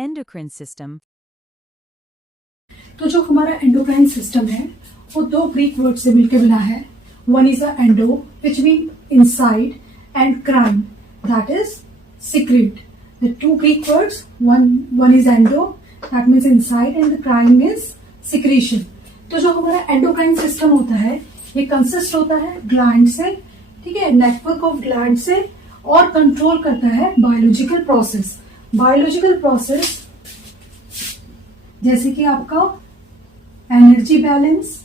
endocrine system? तो जो हमारा एंडोक्राइन सिस्टम है वो दो ग्रीक वर्ड से मिलकर बना है. One is a endo which mean inside and crine that is secrete. The two Greek words, one is endo that means inside and the crine means secretion. तो जो हमारा एंडोक्राइन सिस्टम होता है ये कंसिस्ट होता है ग्लैंड से, ठीक है, नेटवर्क ऑफ ग्लैंड से, और कंट्रोल करता है बायोलॉजिकल प्रोसेस. बायोलॉजिकल प्रोसेस जैसे कि आपका energy balance,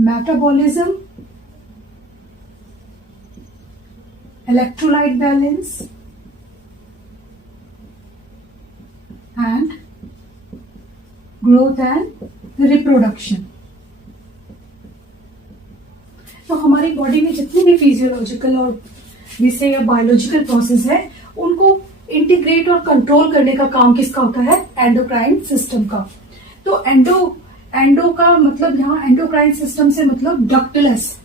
metabolism, electrolyte balance and growth and reproduction. तो हमारी बॉडी में जितनी भी फिजियोलॉजिकल और विषय या बायोलॉजिकल प्रोसेस है उनको इंटीग्रेट और कंट्रोल करने का काम किसका होता है? एंडोक्राइन सिस्टम का. तो एंडो का मतलब यहाँ एंडोक्राइन सिस्टम से मतलब डक्टलेस.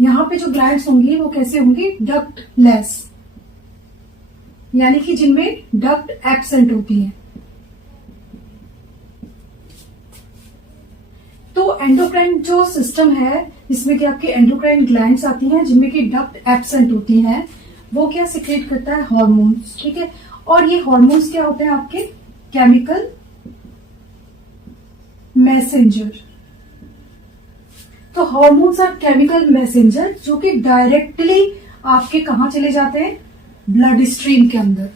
यहाँ पे जो ग्लैंड्स होंगी वो कैसे होंगी? डक्टलेस, यानी कि जिनमें डक्ट एब्सेंट होती है. तो एंडोक्राइन जो सिस्टम है जिसमें कि आपकी एंडोक्राइन ग्लैंड्स आती हैं जिनमें कि डक्ट एब्सेंट होती हैं, वो क्या सिक्रेट करता है? हार्मोन्स. ठीक है, और ये हार्मोन्स क्या होते हैं? आपके केमिकल मैसेंजर. तो हार्मोन्स आर केमिकल मैसेंजर जो कि डायरेक्टली आपके कहां चले जाते हैं? ब्लड स्ट्रीम के अंदर.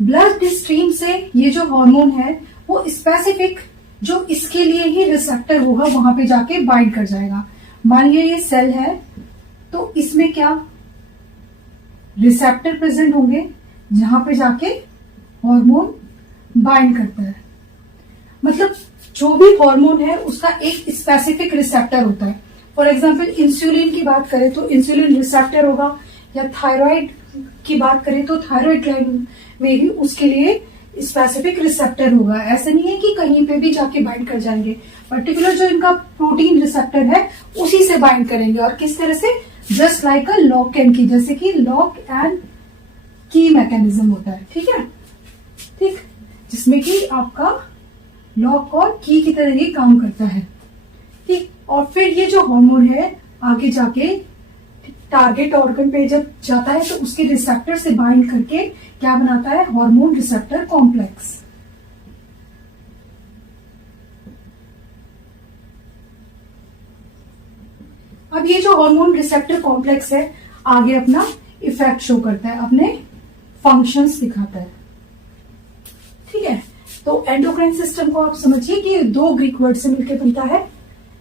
ब्लड स्ट्रीम से ये जो हार्मोन है वो स्पेसिफिक जो इसके लिए ही रिसेप्टर होगा वहां पे जाके बाइंड कर जाएगा. मान लिया ये सेल है तो इसमें क्या रिसेप्टर प्रेजेंट होंगे जहां पे जाके हार्मोन बाइंड करता है. मतलब जो भी हार्मोन है उसका एक स्पेसिफिक रिसेप्टर होता है. फॉर एग्जांपल इंसुलिन की बात करें तो इंसुलिन रिसेप्टर होगा, या थायराइड की बात करें तो थायराइड ग्लैंड में भी उसके लिए स्पेसिफिक रिसेप्टर होगा. ऐसा नहीं है कि कहीं पे भी जाके बाइंड कर जाएंगे. पर्टिकुलर जो इनका प्रोटीन रिसेप्टर है उसी से बाइंड करेंगे. और किस तरह से? Just like a lock and की, जैसे कि लॉक एंड की मैकेनिज्म होता है. ठीक है, ठीक, जिसमें कि आपका लॉक और की की तरह ये काम करता है. ठीक, और फिर ये जो हार्मोन है आगे जाके टारगेट ऑर्गन पे जब जाता है तो उसके रिसेप्टर से बाइंड करके क्या बनाता है? Hormone receptor complex. अब ये जो हार्मोन रिसेप्टर कॉम्प्लेक्स है आगे अपना इफेक्ट शो करता है, अपने फंक्शंस दिखाता है. ठीक है, तो एंडोक्राइन सिस्टम को आप समझिए कि दो ग्रीक वर्ड से मिलकर बनता है.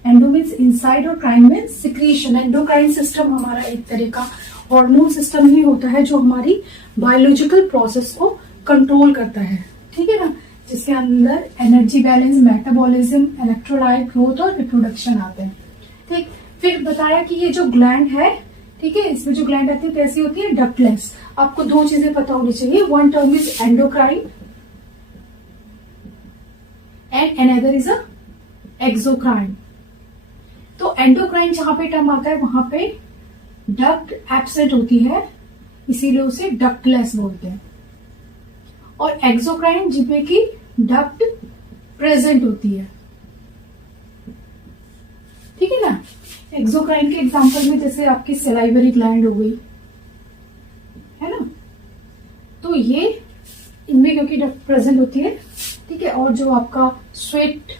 एंडो मीन्स इनसाइड और क्राइन मीन्स सिक्रीशन. एंडोक्राइन सिस्टम हमारा एक तरह का हार्मोन सिस्टम ही होता है जो हमारी बायोलॉजिकल प्रोसेस को कंट्रोल करता है. ठीक है ना, जिसके अंदर energy balance, metabolism, electrolyte, growth और रिप्रोडक्शन आते हैं. ठीक, फिर बताया कि ये जो ग्लैंड है, ठीक है, इसमें जो ग्लैंड आती है कैसी होती है? डक्टलेस. आपको दो चीजें पता होनी चाहिए. One term is endocrine and another is a exocrine. तो एंडोक्राइन जहां पे टर्म आता है वहां पे डक्ट एब्सेंट होती है, इसीलिए उसे डक्टलेस बोलते हैं. और एक्सोक्राइन जिसमें की डक्ट प्रेजेंट होती है. ठीक है ना. एक्सोक्राइन के एग्जांपल में जैसे आपकी सलाइवरी ग्लैंड हो गई, है ना, तो ये इनमें क्योंकि डक्ट प्रेजेंट होती है. ठीक है, और जो आपका स्वेट,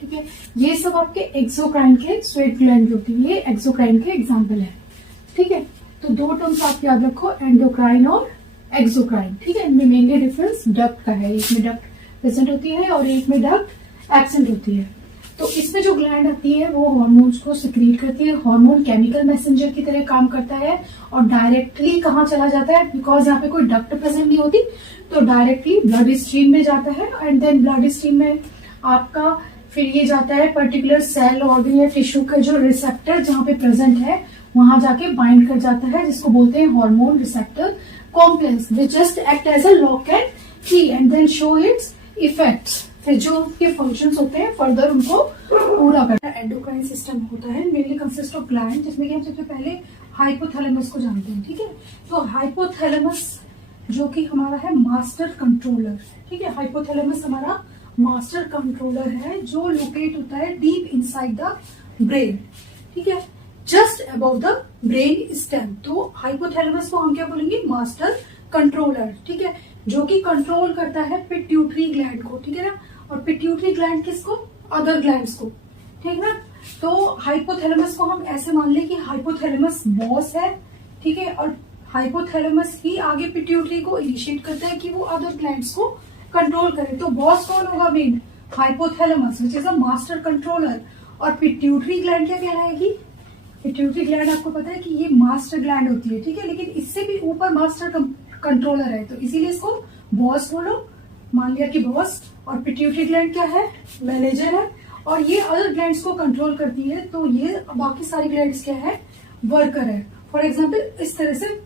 ठीक है, ये सब आपके एक्सोक्राइन के स्वेट ग्लैंड होती है. ये एक्सोक्राइन के एग्जांपल है. ठीक है, तो दो टर्म्स आप याद रखो, एंडोक्राइन और एक्सोक्राइन. ठीक है, इनमें मेनली डिफरेंस डक्ट का है. एक में डक्ट प्रेजेंट होती है और एक में डक्ट एब्सेंट होती है. तो इसमें जो ग्लैंड आती है वो हार्मोन्स को सिक्रीट करती है. हार्मोन केमिकल मैसेंजर की तरह काम करता है और डायरेक्टली कहाँ चला जाता है? बिकॉज यहाँ पे कोई डक्ट प्रेजेंट नहीं होती तो डायरेक्टली ब्लड स्ट्रीम में जाता है. एंड देन ब्लड स्ट्रीम में आपका फिर ये जाता है पर्टिकुलर सेल, ऑर्गन या टिश्यू का जो रिसेप्टर जहाँ पे प्रेजेंट है वहां जाके बाइंड कर जाता है, जिसको बोलते हैं hormone receptor complex, which just act as a lock and key and then show its effects. फिर जो उनके फंक्शंस होते हैं फर्दर उनको पूरा करता है। एंडोक्राइन सिस्टम होता है मेनली कंसिस्ट ऑफ ग्लैंड, जिसमें कि हम सबसे पहले हाइपोथैलेमस को जानते हैं, ठीक है। तो हाइपोथैलेमस जो कि हमारा है मास्टर कंट्रोलर, ठीक है। हाइपोथैलेमस हमारा मास्टर कंट्रोलर है जो लोकेट होता है डीप इनसाइड द ब्रेन, ठीक है, just about the brain stem. तो हाइपोथैलेमस को हम क्या बोलेंगे, मास्टर कंट्रोलर, ठीक है, जो कि कंट्रोल करता है पिट्यूटरी ग्लैंड को, ठीक है ना। और पिट्यूटरी ग्लैंड किसको, अदर ग्लैंड्स को, ठीक ना। तो हाइपोथैलेमस को हम ऐसे मान लें कि हाइपोथैलेमस बॉस है, ठीक है, और हाइपोथैलेमस ही आगे पिट्यूटरी को इनिशिएट करता है कि वो अदर ग्लैंड्स को कंट्रोल करे। तो बॉस कौन होगा, main hypothalamus which is a master controller. और पिट्यूटरी ग्लैंड क्या कहलाएगी, पिट्यूटरी ग्लैंड आपको पता है कि ये मास्टर ग्लैंड होती है, ठीक है, लेकिन इससे भी ऊपर मास्टर कंट्रोलर है, तो इसीलिए इसको बॉस बोलो, मान लिया कि बॉस। और पिट्यूटरी ग्लैंड क्या है, मैनेजर है, और ये अदर ग्लैंड्स को कंट्रोल करती है। तो ये बाकी सारी ग्लैंड्स क्या है, वर्कर है। फॉर एग्जाम्पल इस तरह से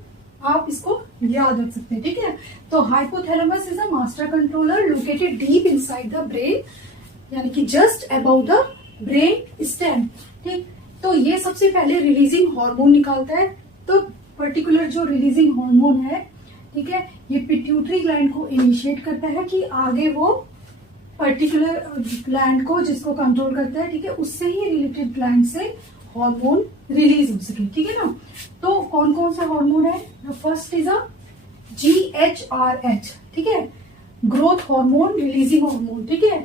आप इसको याद रख सकते हैं, ठीक है। तो hypothalamus is a master controller located deep inside the brain, यानी कि just about the brain stem, ठीक। तो ये सबसे पहले रिलीजिंग हार्मोन निकालता है। तो पर्टिकुलर जो रिलीजिंग हार्मोन है, ठीक है, ये पिट्यूटरी ग्लैंड को इनिशिएट करता है कि आगे वो पर्टिकुलर ग्लैंड को जिसको कंट्रोल करता है, ठीक है, उससे ही रिलेटेड ग्लैंड से हार्मोन रिलीज हो सके, ठीक है ना। तो कौन कौन सा हार्मोन है, फर्स्ट इज अ GHRH, ठीक है, ग्रोथ हार्मोन रिलीजिंग हार्मोन, ठीक है।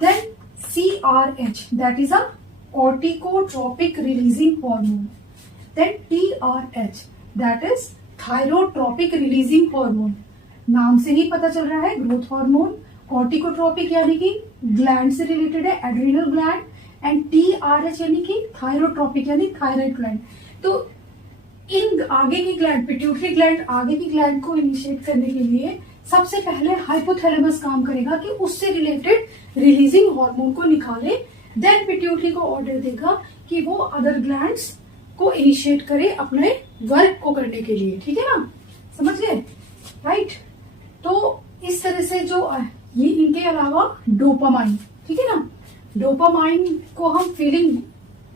Then CRH, that is a corticotropic releasing hormone. Then TRH, that is thyrotropic releasing hormone. नाम से ही पता चल रहा है ग्रोथ हार्मोन। कॉर्टिकोट्रोपिक यानी कि ग्लैंड से रिलेटेड है, एड्रिनल ग्लैंड, एंड TRH यानी कि थायरोट्रोपिक यानी थायराइड ग्लैंड। तो इन आगे की ग्लैंड, पिट्यूटरी ग्लैंड आगे की ग्लैंड को इनिशिएट करने के लिए सबसे पहले हाइपोथैलेमस काम करेगा कि उससे रिलेटेड रिलीजिंग हार्मोन को निकाले। देन पिट्यूटरी को ऑर्डर देगा कि वो अदर ग्लैंड्स को इनिशिएट करे अपने वर्क को करने के लिए, ठीक है ना, समझ गए, राइट। तो इस तरह से जो ये इनके अलावा डोपामाइन, ठीक है ना, डोपामाइन को हम फीलिंग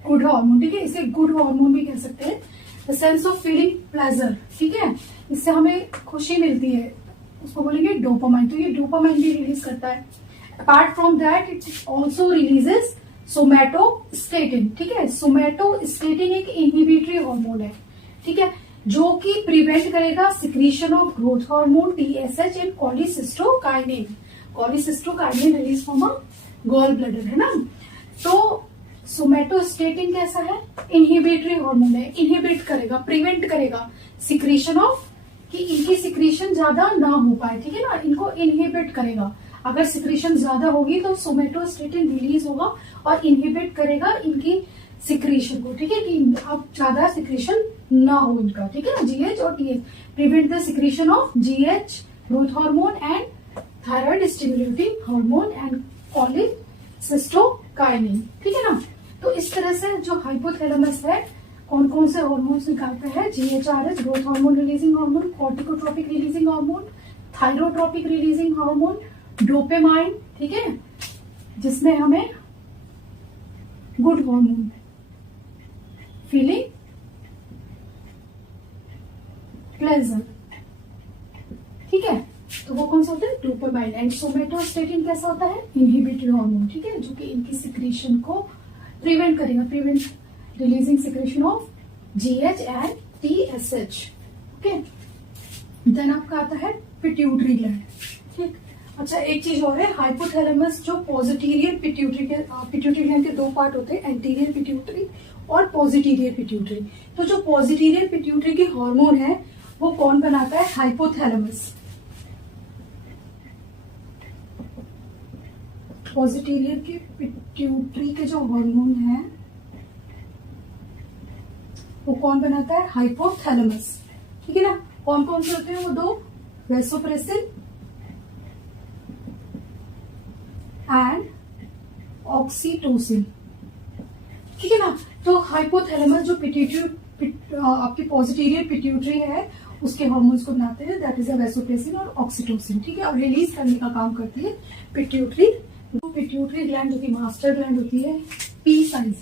गुड हार्मोन, ठीक है, इसे गुड हार्मोन भी कह सकते हैं, the sense of feeling pleasure, ठीक है, इससे हमें खुशी मिलती है, उसको बोलेंगे डोपामाइन। तो ये डोपामाइन भी रिलीज करता है। Apart from that it also releases somatostatin, ठीक है। सोमैटोस्टेटिन एक इनहिबिटरी हार्मोन है, ठीक है, जो कि प्रिवेंट करेगा secretion of growth hormone TSH and cholecystokinin. Cholecystokinin release from a gall bladder, है ना। तो सोमैटोस्टेटिन कैसा है, इनहिबिटरी हार्मोन है, इनहिबिट करेगा, प्रिवेंट करेगा सिक्रीशन ऑफ, कि इनकी सिक्रीशन ज्यादा ना हो पाए, ठीक है ना, इनको इनहिबिट करेगा। अगर सिक्रीशन ज्यादा होगी तो सोमैटोस्टेटिन रिलीज होगा और इनहिबिट करेगा इनकी सिक्रीशन को, ठीक है, कि अब ज्यादा सिक्रीशन ना हो इनका, ठीक है ना। GH और TH prevent the secretion of GH growth hormone and thyroid stimulating hormone and cholecystokinin, ठीक है ना। तो इस तरह से जो हाइपोथैलेमस है कौन कौन से हार्मोन्स निकालता है, GHRH growth hormone releasing hormone, corticotropic releasing hormone, thyrotropic releasing hormone, dopamine, ठीक है, जिसमें हमें गुड हार्मोन फीलिंग प्लेजर, ठीक है, तो वो कौन सा होता है, डोपामाइन। एंड सोमैटोस्टेटिन कैसा होता है, इनहिबिटरी हार्मोन, ठीक है, जो कि इनकी सिक्रीशन को प्रिवेंट करेगा, prevent releasing secretion of GH and TSH, okay. Then आपका आता है पिट्यूटरी ग्लैंड, ठीक। अच्छा एक चीज और है, हाइपोथैलेमस जो पॉजिटीरियर पिट्यूटरी ग्लैंड के दो पार्ट होते हैं, एंटीरियर पिट्यूटरी और पॉजिटीरियर पिट्यूटरी। तो जो पॉजिटीरियर पिट्यूटरी के हार्मोन है वो कौन बनाता है, हाइपोथैलेमस। पॉजिटीरियर के पिट्यूटरी के जो हार्मोन है वो कौन बनाता है, हाइपोथैलेमस, ठीक है ना। कौन कौन से होते हैं वो दो, वैसोप्रेसिन एंड ऑक्सीटोसिन, ठीक है ना। तो हाइपोथैलेमस जो आपकी पॉजिटीरियर पिट्यूटरी है उसके हार्मोन्स को बनाते हैं, दैट इज अ वैसोप्रेसिन और ऑक्सीटोसिन, ठीक है, और रिलीज करने का काम करती है पिट्यूटरी पिट्यूटरी ग्लैंड जो कि मास्टर ग्लैंड होती है, पी साइज,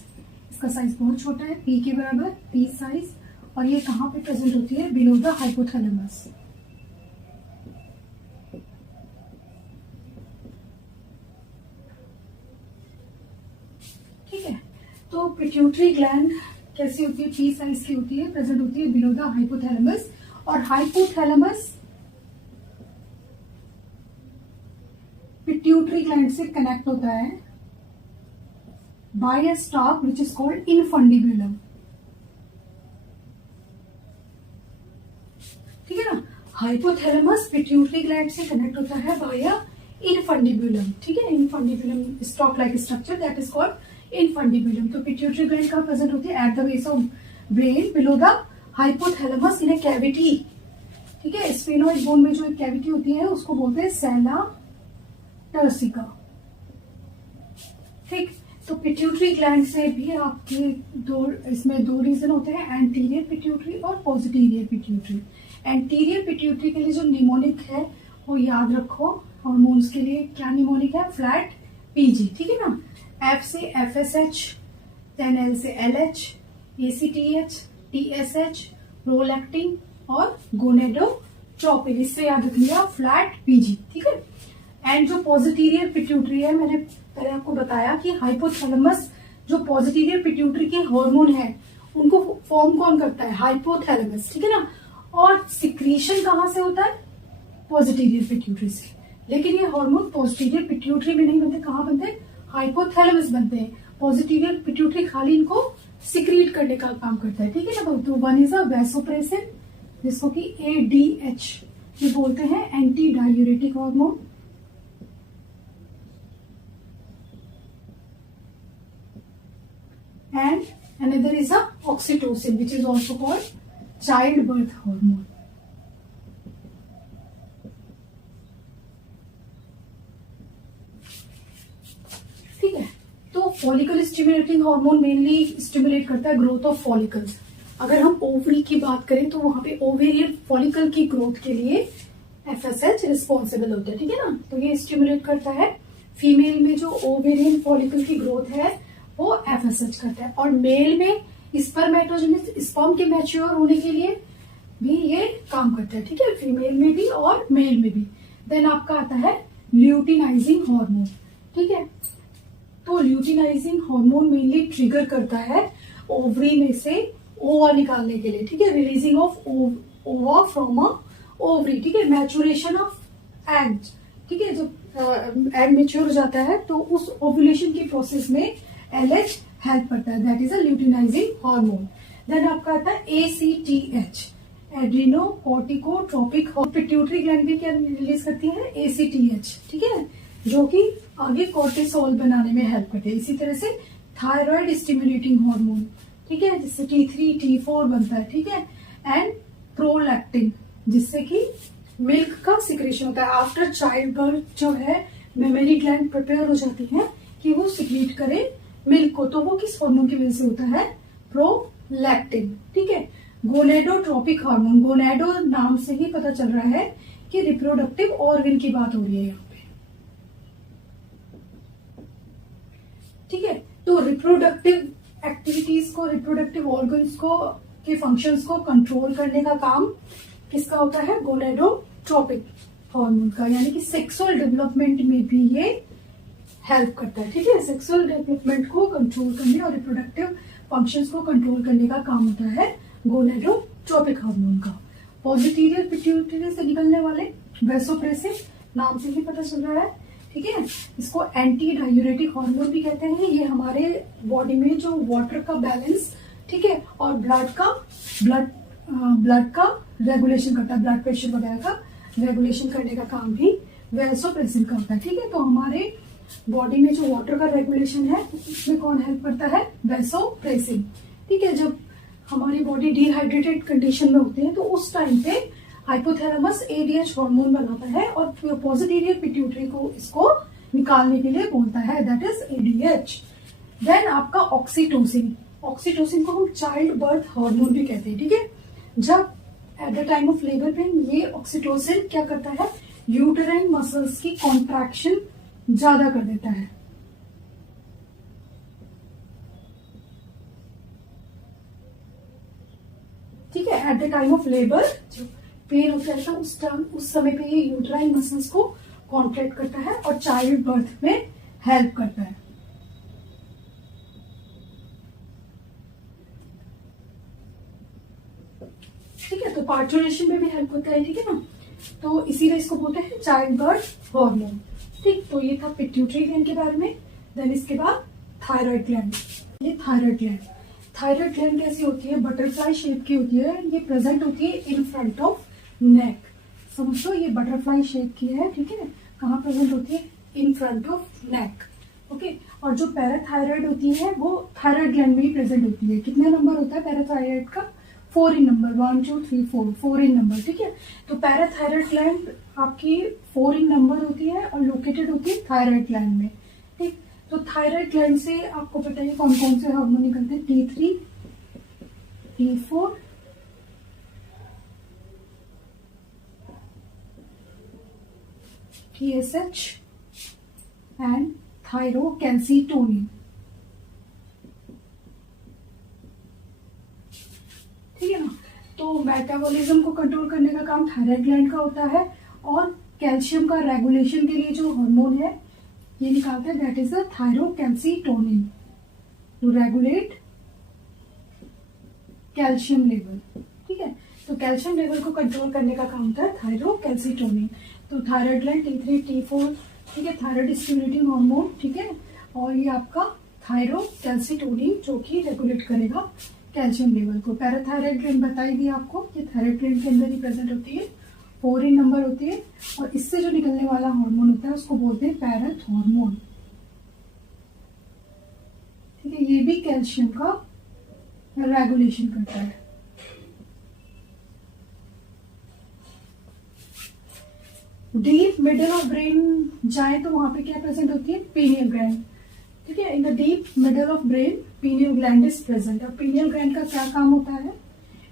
इसका साइज बहुत छोटा है, पी के बराबर, पी साइज, और ये कहाँ पे प्रेजेंट होती है? Below the hypothalamus. ठीक है, तो पिट्यूटरी ग्लैंड कैसी होती है? पी साइज की होती है, प्रेजेंट होती है बिलो द हाइपोथैलेमस, और हाइपोथैलेमस पिट्यूटरी ग्लैंड से कनेक्ट होता है by a stalk which is called infundibulum. ठीक है ना, हाइपोथैलेमस पिट्यूटरी ग्लैंड से कनेक्ट होता है बाय अ इनफंडिबुलम। ठीक है, infundibulum stalk like structure that is called infundibulum. तो पिट्यूटरी ग्लैंड कहाँ प्रेजेंट होती है? At the base of brain below the hypothalamus in a cavity. ठीक है, स्फेनोइड बोन में जो एक कैविटी होती है उसको बोलते हैं सेला टर्सिका। ठीक, तो पिट्यूटरी ग्लैंड से भी आपके इसमें दो रीजन होते हैं, एंटीरियर पिट्यूटरी और पोस्टीरियर पिट्यूटरी। एंटीरियर पिट्यूटरी के लिए जो निमोनिक है वो याद रखो, हार्मोन्स के लिए क्या निमोनिक है? Flat PG. ठीक है ना, एफ से एफएसएच, देन एल से एलएच, एसीटीएच, टीएसएच, प्रोलैक्टिन और गोनेडोट्रोपिन, इससे याद रख लिया फ्लैट पीजी। ठीक है, एंड जो पॉजिटीरियर पिट्यूटरी है, मैंने पहले आपको बताया कि हाइपोथैलेमस जो पॉजिटीरियर पिट्यूटरी के हार्मोन है उनको फॉर्म कौन करता है? हाइपोथैलेमस। ठीक है ना, और सिक्रीशन कहाँ से होता है? पॉजिटीरियर पिट्यूटरी से। लेकिन ये हार्मोन पॉजिटीरियर पिट्यूटरी में नहीं बनते, कहाँ बनते हैं? हाइपोथैलेमस बनते हैं। पॉजिटीरियर पिट्यूटरी खाली इनको सिक्रीट करने का काम करता है। ठीक है ना, तो वन इज अ वैसोप्रेसिन जिसको कि एडीएच ये बोलते हैं, anti diuretic hormone. And another is a oxytocin, which is also called childbirth hormone. ठीक है, तो follicle stimulating hormone mainly stimulate करता है ग्रोथ ऑफ फॉलिकल्स। अगर हम ओवरी की बात करें तो वहां पे ओवेरियन फॉलिकल की ग्रोथ के लिए एफएसएच रिस्पॉन्सिबल होता है। ठीक है ना, तो ये स्टिमुलेट करता है। फीमेल में जो ओवेरियन फॉलिकल की ग्रोथ है वो एफएसएच करता है, और मेल में स्पर्मेटोजेनेसिस, स्पर्म के मैच्योर होने के लिए भी ये काम करता है। ठीक है, फीमेल में भी और मेल में भी। देन आपका आता है ल्यूटिनाइजिंग हार्मोन। ठीक है, तो ल्यूटिनाइजिंग हार्मोन मेनली ट्रिगर करता है ओवरी में से ओवा निकालने के लिए। ठीक है, रिलीजिंग ऑफ ओवा फ्रॉम अ ओवरी। ठीक है, मैच्योरेशन ऑफ एग। ठीक है, जब एग मैच्योर हो जाता है तो उस ओव्यूलेशन की प्रोसेस में एलएच हेल्प करता है, that is a luteinizing hormone. Then आपका आता है ACTH, adreno corticotropic. Pituitary gland भी क्या रिलीज करती है? एसीटीएच। ठीक है, जो कि आगे कोर्टिसोल बनाने में हेल्प करते हैं। इसी तरह से थायराइड स्टिमुलेटिंग हार्मोन, ठीक है, जिससे T3 T4 बनता है। ठीक है, एंड प्रोलैक्टिन जिससे कि मिल्क का सिक्रेशन होता है। आफ्टर चाइल्ड बर्थ जो है मेमरी ग्लैंड प्रिपेयर हो जाती है कि वो सिक्रीट करे मिल्क को, तो वो किस हार्मोन की वजह से होता है? प्रोलैक्टिन। ठीक है, गोनेडोट्रोपिक हार्मोन, गोनेडो नाम से ही पता चल रहा है कि रिप्रोडक्टिव ऑर्गन की बात हो रही है यहाँ पे। ठीक है, तो रिप्रोडक्टिव एक्टिविटीज को, रिप्रोडक्टिव ऑर्गन्स को के फंक्शंस को कंट्रोल करने का काम किसका होता है? गोनेडोट्रोपिक हार्मोन का, यानी कि सेक्सुअल डेवलपमेंट में भी ये हेल्प करता है। ठीक है, सेक्सुअल डेवलपमेंट को कंट्रोल करने और रिप्रोडक्टिव फंक्शंस को कंट्रोल करने का काम होता है गोनेडोट्रोपिक हार्मोन का। पॉजिटीरियर पिट्यूटरी से निकलने वाले वैसोप्रेसिन, नाम से ही पता चल रहा है। ठीक है, इसको एंटी डायूरेटिक हार्मोन भी कहते हैं। ये हमारे बॉडी में जो वाटर का बैलेंस, ठीक है, और ब्लड का रेगुलेशन करता है, ब्लड प्रेशर वगैरह का रेगुलेशन करने का काम भी वैसोप्रेसिन का होता है। ठीक है, तो हमारे बॉडी में जो वाटर का रेगुलेशन है उसमें कौन हेल्प करता है? वैसोप्रेसिन। ठीक है, जब हमारी बॉडी डिहाइड्रेटेड कंडीशन में होती है तो उस टाइम पे हाइपोथैलेमस एडीएच हार्मोन बनाता है और पॉजिटीरियर पिट्यूटरी को इसको निकालने के लिए बोलता है, दैट इज एडीएच। देन आपका ऑक्सीटोसिन, ऑक्सीटोसिन को हम चाइल्ड बर्थ हार्मोन भी कहते हैं। ठीक है, जब at the time of labour pain ये ऑक्सीटोसिन क्या करता है? यूटेराइन मसल्स की कॉन्ट्रैक्शन ज्यादा कर देता है। ठीक है, at the time of labour जो पेन होता है उस समय पे ये यूट्राइन मसल्स को कॉन्ट्रैक्ट करता है और चाइल्ड बर्थ में हेल्प करता है। ठीक है, तो पार्टुरेशन में भी हेल्प होता है। ठीक है ना, तो इसीलिए इसको बोलते हैं चाइल्ड बर्थ हार्मोन। ठीक, तो ये था पिट्यूटरी ग्लैंड के बारे में। देन इसके बाद थायराइड ग्लैंड। ये थायराइड ग्लैंड, थायराइड ग्लैंड कैसी होती है, बटरफ्लाई शेप की होती है। ये प्रेजेंट होती है इन फ्रंट ऑफ नेक। समझो ये बटरफ्लाई शेप की है। ठीक है, कहाँ प्रेजेंट होती है, in front of neck. Okay, और जो पैराथायराइड होती है वो थायराइड ग्लैंड में ही प्रेजेंट होती है। कितने नंबर होता है पैराथायराइड का, 4 इन नंबर, 1 2 3 4, 4 इन नंबर। ठीक है, तो पैराथायराइड ग्लैंड आपकी 4 इन नंबर होती है और लोकेटेड होती है थायराइड ग्लैंड में। ठीक, तो थायराइड ग्लैंड से आपको पता है कौन कौन से हार्मोन निकलते हैं, T3, T4, TSH and thyrocalcitonin. ठीक है ना, तो मेटाबॉलिज्म को कंट्रोल करने का काम थायराइड ग्लैंड का होता है और कैल्शियम का रेगुलेशन के लिए जो हार्मोन है ये निकालते हैं, that is the thyrocalcitonin to regulate calcium level. ठीक है, तो कैल्शियम लेवल को कंट्रोल करने का काम होता है थायरोकैल्सीटोनिन। तो थायराइड ग्लैंड T3 T4, ठीक है, थायराइड स्टिमुलेटिंग हार्मोन। ठीक है, और ये आपका थायरोकैल्सीटोनिन जो कि रेगुलेट करेगा कैल्शियम लेवल को। पैराथायराइड ग्लैंड बताई दी आपको, ये थायराइड ग्लैंड के अंदर ही प्रेजेंट होती है, 4 इन नंबर होती है और इससे जो निकलने वाला हार्मोन होता है उसको बोलते हैं पैराथॉर्मोन। ठीक है, ये भी कैल्शियम का रेगुलेशन करता है। डीप मिडल ऑफ ब्रेन जाए तो वहां पे क्या प्रेजेंट होती है, पीनियल ग्लैंड। ठीक है, in the deep middle of brain pineal gland is present. अब पीनियल ग्लैंड का क्या काम होता है,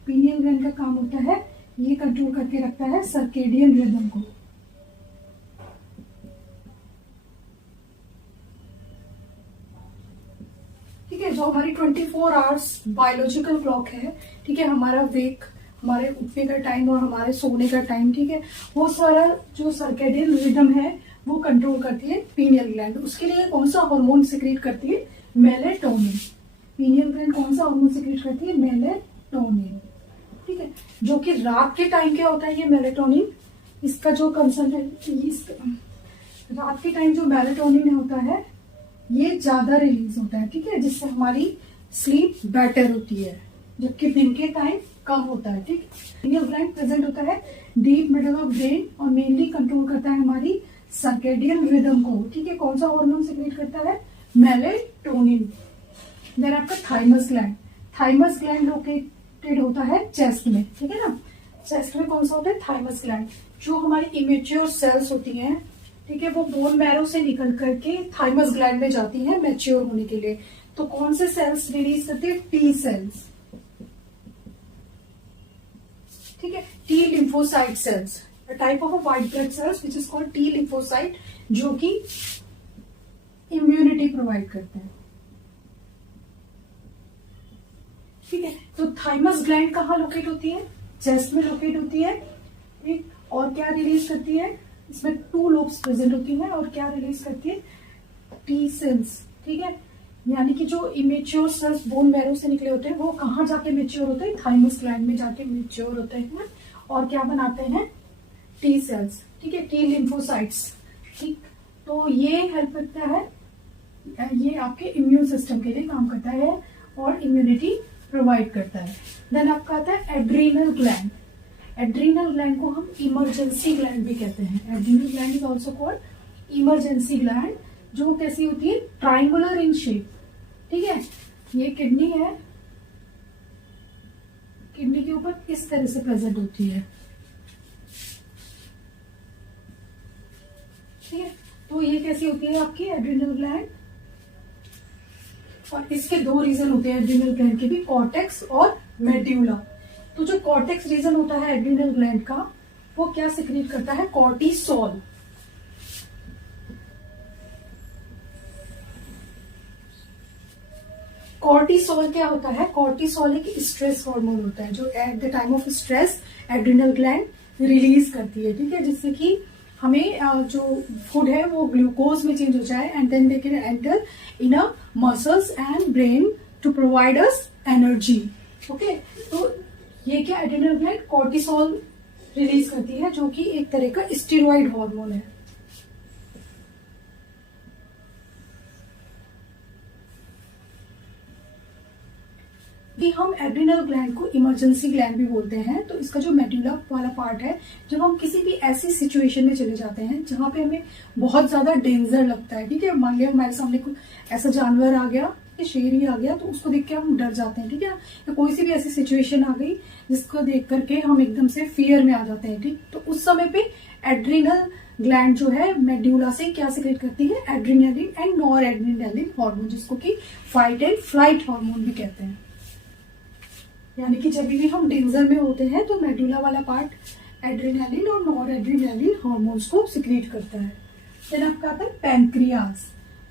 पीनियल ग्लैंड का काम होता है ये कंट्रोल करके रखता है सर्केडियन रिदम को। ठीक है, जो हमारी 24 आवर्स बायोलॉजिकल क्लॉक है, ठीक है, हमारा वेक, हमारे उठने का टाइम और हमारे सोने का टाइम, ठीक है, वो सारा जो सर्केडियन रिदम है वो कंट्रोल करती है पीनियल ग्लैंड। उसके लिए कौन सा हार्मोन सिक्रीट करती है, मेलेटोनिन। पीनियल ग्लैंड कौन सा हार्मोन सिक्रीट करती है, मेलेटोनिन। ठीक है, जो कि रात के टाइम क्या होता है ये मेलेटोनिन, इसका जो कंसर्न है, रात के टाइम जो मेलेटोनिन होता है ये ज्यादा रिलीज होता है। ठीक है, जिससे हमारी स्लीप बेटर होती है, जबकि दिन के टाइम कम होता है। ठीक, पीनियल ग्लैंड प्रेजेंट होता है डीप मिडल ऑफ ब्रेन और मेनली कंट्रोल करता है हमारी सर्केडियन रिदम को। ठीक है, कौन सा हार्मोन सिक्रीट करता है, मेलेटोनिन। देन आपका thymus gland, thymus gland located होता है चेस्ट में। ठीक है ना, चेस्ट में कौन सा होता है, थाइमस ग्लैंड। जो हमारी इमेच्योर सेल्स होती हैं, ठीक है, वो बोन मैरो से निकल करके थाइमस ग्लैंड में जाती हैं मैच्योर होने के लिए। तो कौन से सेल्स रिलीज करते हैं, टी सेल्स। ठीक है, T lymphocyte sales, a type of a white blood cells which is called T lymphocyte, जो कि इम्यूनिटी प्रोवाइड करते हैं। ठीक है, तो थाइमस ग्लैंड कहाँ लोकेट होती है, चेस्ट में लोकेट होती है। ठीक, और क्या रिलीज करती है, इसमें 2 लोब्स प्रेजेंट होती हैं और क्या रिलीज करती है, टी सेल्स। ठीक है, यानी कि जो इमेच्योर सेल्स बोन मैरो से निकले होते हैं वो कहाँ जाके मेच्योर होते हैं, थाइमस ग्लैंड में जाके मेच्योर होते हैं और क्या बनाते हैं, टी सेल्स। ठीक है, टी लिम्फोसाइट्स। ठीक, तो ये हेल्प करता है, ये आपके इम्यून सिस्टम के लिए काम करता है और इम्यूनिटी प्रोवाइड करता है। देन आपका आता है एड्रीनल ग्लैंड। एड्रीनल ग्लैंड को हम इमरजेंसी ग्लैंड भी कहते हैं। Adrenal gland is also called emergency gland, जो कैसी होती है, ट्राइंगुलर इन शेप। ठीक है, ये किडनी है, किडनी के ऊपर इस तरह से प्रेजेंट होती है। ठीक है, तो ये कैसी होती है आपकी एड्रिनल ग्लैंड, और इसके 2 रीजन होते हैं एड्रिनल ग्लैंड के भी, कॉर्टेक्स और मेड्यूला। तो जो कॉर्टेक्स रीजन होता है एड्रिनल ग्लैंड का, वो क्या सिक्रीट करता है, कॉर्टिसोल। कॉर्टिसोल क्या होता है? कॉर्टिसोल एक स्ट्रेस हार्मोन होता है जो at the time of stress adrenal gland release करती है, ठीक है, जिससे कि हमें जो फूड है वो ग्लूकोज में चेंज हो जाए and then they can enter in a muscles and brain to provide us energy. Okay, तो ये क्या एड्रिनल ग्लैंड कॉर्टिसोल रिलीज करती है जो कि एक तरह का स्टेरॉइड हार्मोन है। कि हम एड्रिनल ग्लैंड को इमरजेंसी ग्लैंड भी बोलते हैं। तो इसका जो मेड्यूला वाला पार्ट है, जब हम किसी भी ऐसी सिचुएशन में चले जाते हैं जहां पे हमें बहुत ज्यादा डेंजर लगता है, ठीक है, मान लिया हमारे सामने कोई ऐसा जानवर आ गया, शेर ही आ गया, तो उसको देख के हम डर जाते हैं, ठीक है, या कोई सी भी ऐसी सिचुएशन आ गई जिसको देख करके हम एकदम से फियर में आ जाते हैं, ठीक, तो उस समय पे एड्रिनल ग्लैंड जो है मेड्यूला से क्या सिक्रेट करती है? Adrenaline and nor adrenaline hormone, जिसको कि फाइट एंड फ्लाइट हार्मोन भी कहते हैं। यानी कि जब भी हम डेंजर में होते हैं तो मेडुला वाला पार्ट एड्रेनालिन और नॉर एड्रेनालिन हार्मोन्स को सिक्रीट करता है। देन आपका आता है पैंक्रियाज।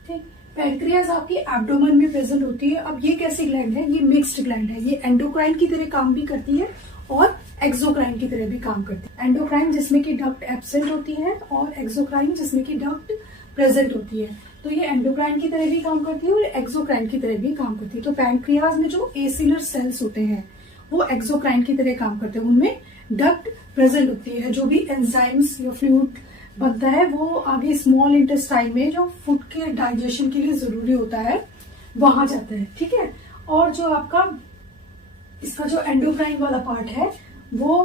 ठीक, पैंक्रियाज आपकी एब्डोमेन में प्रेजेंट होती है। अब ये कैसी ग्लैंड है? ये मिक्स्ड ग्लैंड है। ये एंडोक्राइन की तरह काम भी करती है और एक्सोक्राइन की तरह भी काम करती है। एंडोक्राइन जिसमें की डक्ट एब्सेंट होती है और एक्सोक्राइन जिसमें की डक्ट प्रेजेंट होती है। तो ये एंडोक्राइन की तरह भी काम करती है और एक्सोक्राइन की तरह भी काम करती है। तो पैंक्रियाज में जो एसिलर सेल्स होते हैं वो एक्सोक्राइन की तरह काम करते हैं, उनमें डक्ट प्रेजेंट होती है। जो भी एंजाइम्स या फ्लूइड बनता है वो आगे स्मॉल इंटेस्टाइन में जो फूड के डाइजेशन के लिए जरूरी होता है वहां जाता है। ठीक है, और जो आपका इसका जो एंडोक्राइन वाला पार्ट है वो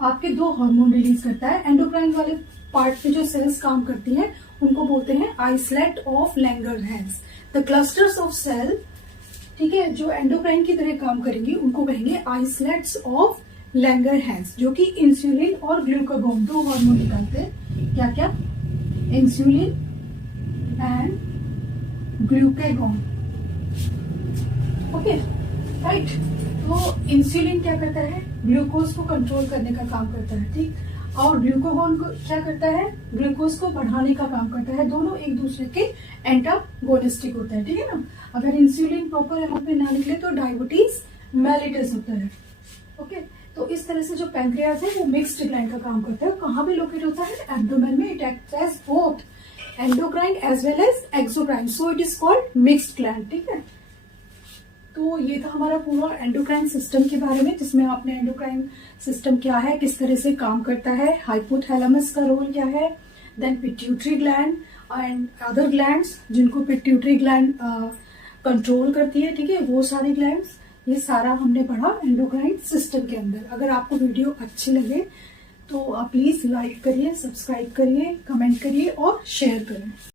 आपके दो हार्मोन रिलीज करता है। एंडोक्राइन वाले पार्ट पे जो सेल्स काम करती हैं उनको बोलते हैं islet of Langerhans. The clusters of cell, ठीक है, जो एंडोक्राइन की तरह काम करेंगी उनको कहेंगे आइसलेट्स ऑफ लैंगरहैंस, जो कि इंसुलिन और ग्लूकागोन दो हार्मोन निकालते हैं। क्या क्या? Insulin and glucagon. Okay, right. तो इंसुलिन क्या करता है? ग्लूकोज को कंट्रोल करने का काम करता है, ठीक, और ग्लूकागोन को क्या करता है? ग्लूकोज को बढ़ाने का काम करता है। दोनों एक दूसरे के एंटागोनिस्टिक होता है, ठीक है ना। अगर इंसुलिन प्रॉपर अमाउंट में ना निकले तो डायबिटीज मेलिटस होता है। ओके, तो इस तरह से जो पैंक्रियाज है वो मिक्स्ड ग्लैंड का काम करता है। कहाँ पे लोकेट होता है? एब्डोमेन में। It acts as both endocrine as well as exocrine, so it is called mixed gland. ठीक है, तो ये था हमारा पूरा एंडोक्राइन सिस्टम के बारे में, जिसमें आपने एंडोक्राइन सिस्टम क्या है, किस तरह से काम करता है, हाइपोथैलेमस का रोल क्या है, then pituitary gland and other glands जिनको पिट्यूटरी ग्लैंड कंट्रोल करती है, ठीक है, वो सारी ग्लैंड्स, ये सारा हमने पढ़ा एंडोक्राइन सिस्टम के अंदर। अगर आपको वीडियो अच्छी लगे तो प्लीज लाइक करिए, सब्सक्राइब करिए, कमेंट करिए और शेयर करें।